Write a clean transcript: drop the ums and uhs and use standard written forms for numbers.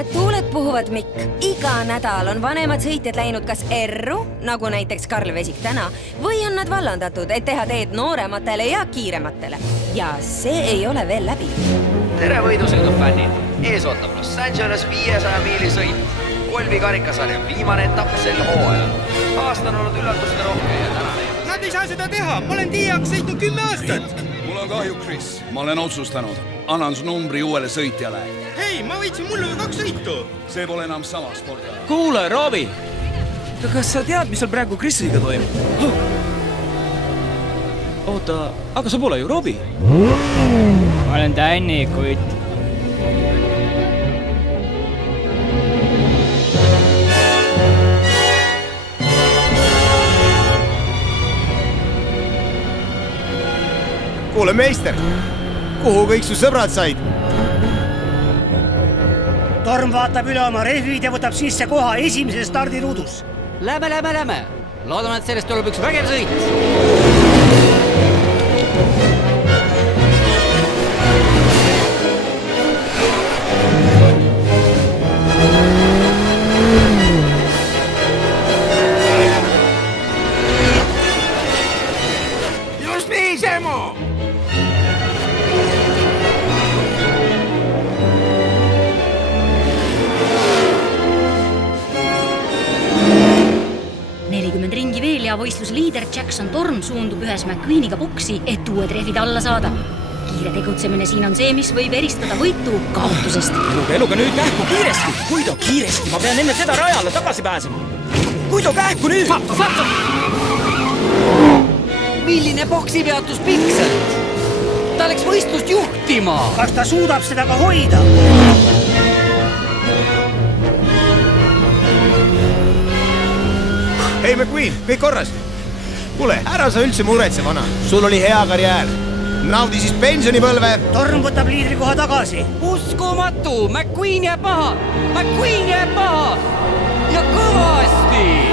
uued tuuled puhuvad, Mikk. Iga nädal on vanemad sõitjad läinud kas erru, nagu näiteks Karl Vesik täna, või on nad vallandatud, et teha teed noorematele ja kiirematele. Ja see ei ole veel läbi. Tere võidusõidufännid! Ees ootab Los Angeles 500 miili sõit. Golfi karikasarja viimane etapp sel hooajal. Aasta on olnud üllatuste rohke ja tänane. Nad ei saa seda teha, ma olen teie jaoks sõitnud 10 aastat. Mul on kahju, Chris. Ma olen otsustanud. Annan su numbri uuele sõitjale. Hei, ma võitsin mulle ju 2 sõitu. See pole enam sama spordi. Kuule, Robbie! Kas sa tead, mis seal praegu Chrisiga toimub? Oota, aga sa pole ju Robbie? Ma olen Danny, kuid... Kuule, meister, kuhu kõik su sõbrad said? Torm vaatab üle oma rehvid ja võtab sisse koha esimeses stardiruudus. Lähme! Loodame, et sellest tuleb üks vägev sõit. Just nii, Semo! Ringi veel ja võistlusliider Jackson Torm suundub ühes McQueeniga boksi, et uued rehvid alla saada. Kiire tegutsemine siin on see, mis võib eristada võitu kaotusest. Eluga nüüd kähku kiiresti! Kuido kiiresti! Ma pean enne seda rajale tagasi pääsema! Kuido kähku nüüd! Milline boksipeatus pikselt? Ta läks võistlust juhtima! Kas ta suudab seda ka hoida? Hei, McQueen, kõik korras? Kuule, ära sa üldse muretse, vana. Sul oli hea karjäär. Naudi siis pensionipõlve. Torm võtab liidrikoha tagasi. Uskumatu! McQueen jääb maha! Ja kõvasti!